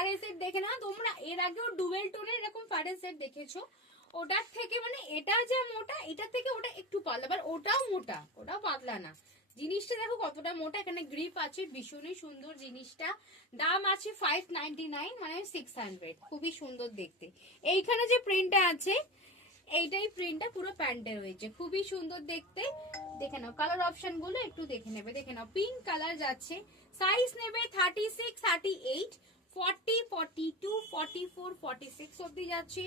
ফাড়ের set দেখে না তোমরা, এর আগেও ডুয়েল টোনের এরকম ফাড়ের সেট দেখেছো, ওটার থেকে মানে এটা যে মোটা, এটা থেকে ওটা একটু পাতলা, বাট ওটাও মোটা, ওটাও পাতলা না। জিনিসটা দেখো কতটা মোটা, এখানে গ্রিপ আছে, ভীষণই সুন্দর জিনিসটা। দাম আছে 599 মানে 600, খুবই সুন্দর দেখতে। এইখানে যে প্রিন্টটা আছে এইটাই প্রিন্টটা পুরো প্যান্টে রয়েছে, খুবই সুন্দর দেখতে। দেখে নাও কালার অপশন গুলো একটু দেখে নেবে, দেখে নাও পিঙ্ক কালার যাচ্ছে। সাইজ নেবে 36, 38, 40, 42, 44, 46 অব্দি যাচ্ছে।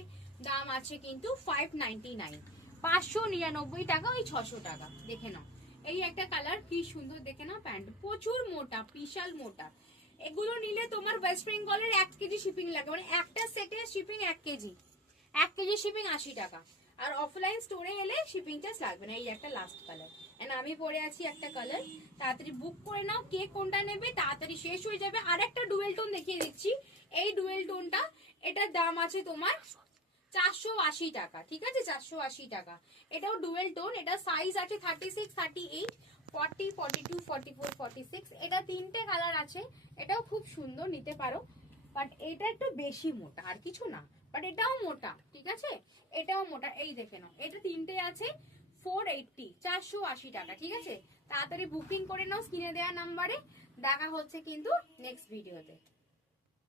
দাম আছে কিন্তু 599, 599 টাকা, ওই 600 টাকা। দেখে নাও এই একটা কালার কি সুন্দর, দেখে নাও প্যান্ট প্রচুর মোটা, বিশাল মোটা। এগুলো নিলে তোমার ওয়েস্ট বেঙ্গলের 1 কেজি শিপিং লাগে, মানে একটা সেটের শিপিং 1 কেজি, 1 কেজি শিপিং 80 টাকা। আর অফলাইন স্টোরে এলে শিপিং চার্জ লাগবে না। এই একটা লাস্ট কালার, এন্ড আমি পরে আছি একটা কালার, তাড়াতাড়ি বুক করে নাও, কে কোনটা নেবে তাড়াতাড়ি শেষ হয়ে যাবে। আর একটা ডুয়েল টোন দেখিয়ে দিচ্ছি, এই ডুয়েল টোনটা, এটার দাম আছে তোমার 480 টাকা, ঠিক আছে, 480 টাকা। এটাও ডুয়েল টোন, এটা সাইজ আছে 36, 38, 40, 42, 44, 46। এটা 3টে কালার আছে, এটাও খুব সুন্দর, নিতে পারো। বাট এটা একটু বেশি মোটা, আর কিছু না, বাট এটাও মোটা, ঠিক আছে, এটাও মোটা। এই দেখে নাও, এটা 3টে আছে 480, 480 টাকা, ঠিক আছে। তাড়াতাড়ি বুকিং করে নাও স্ক্রিনে দেওয়া নাম্বারে। দেখা হচ্ছে কিন্তু নেক্সট ভিডিওতে।